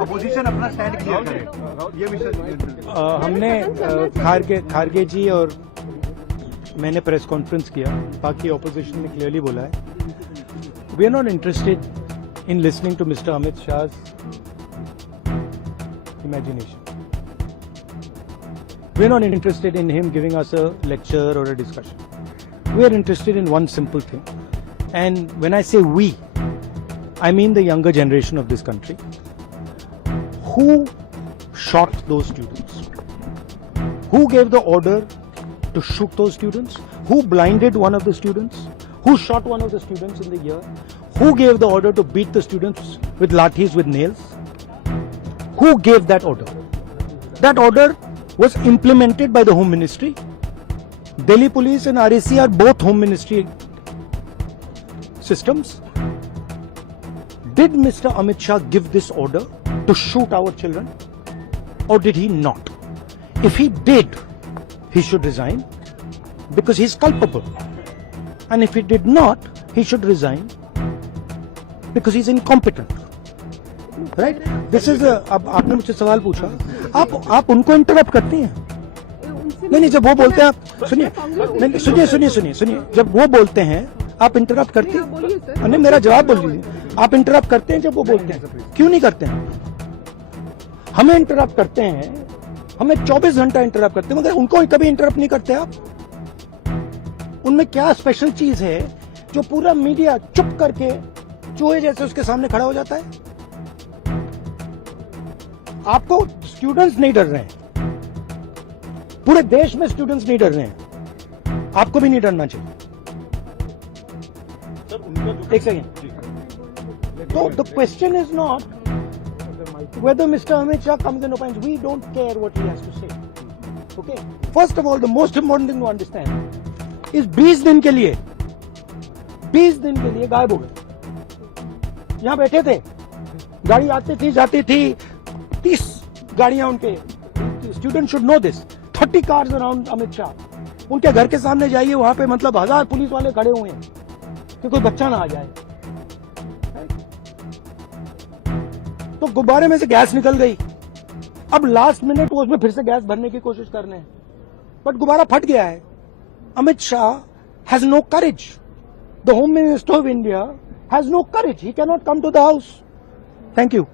Opposition अपना stand clear करे, ये विषय हमने खारगे जी और मैंने प्रेस कॉन्फ्रेंस किया, बाकी ऑपोजिशन ने क्लियरली बोला है we are not interested in listening to mister Amit Shah's imagination. We are not interested in him giving us a lecture or a discussion. We are interested in one simple thing. And when I say we, I mean the younger generation of this country. Who shot those students? Who gave the order to shoot those students? Who blinded one of the students? Who shot one of the students in the ear? Who gave the order to beat the students with lathis, with nails? Who gave that order? That order was implemented by the Home Ministry. Delhi Police and RAC are both Home Ministry systems. Did Mr. Amit Shah give this order to shoot our children? Or did he not? If he did, he should resign because he is culpable. And if he did not, he should resign because he is incompetent. Right this is अब आपने मुझसे सवाल पूछा, आप उनको interrupt करती हैं। नहीं जब वो बोलते हैं आप सुनिए जब वो बोलते हैं आप इंटरप्ट करती हैं। नहीं मेरा जवाब बोल दीजिए, आप इंटरप्ट करते हैं जब वो बोलते हैं, क्यों नहीं करते हैं? हमें इंटरप्ट करते हैं, हमें 24 घंटा इंटरप्ट करते हैं, मगर उनको कभी इंटरप्ट नहीं करते आप। उनमें क्या स्पेशल चीज है जो पूरा मीडिया चुप करके चूहे जैसे उसके सामने खड़ा हो जाता है? आपको स्टूडेंट्स नहीं डर रहे हैं, पूरे देश में स्टूडेंट्स नहीं डर रहे हैं, आपको भी नहीं डरना चाहिए। एक सेकेंड, तो the question is not whether Mr. Amit Shah comes and opines. We don't care what he has to say. Okay? First of all, the most important thing to understand is 20 दिन के लिए गायब हो गए। यहां बैठे थे, गाड़ी आती थी जाती थी, 30 गाड़ियां उनके। Student should know this. 30 cars around Amit Shah. उनके घर के सामने जाइए, वहां पे मतलब 1000 पुलिस वाले खड़े हुए हैं कि कोई बच्चा ना आ जाए। तो गुब्बारे में से गैस निकल गई, अब लास्ट मिनट वो उसमें फिर से गैस भरने की कोशिश कर रहे हैं, बट गुब्बारा फट गया है। Amit Shah has no courage. The home minister of India has no courage. He can not come to the house. Thank you.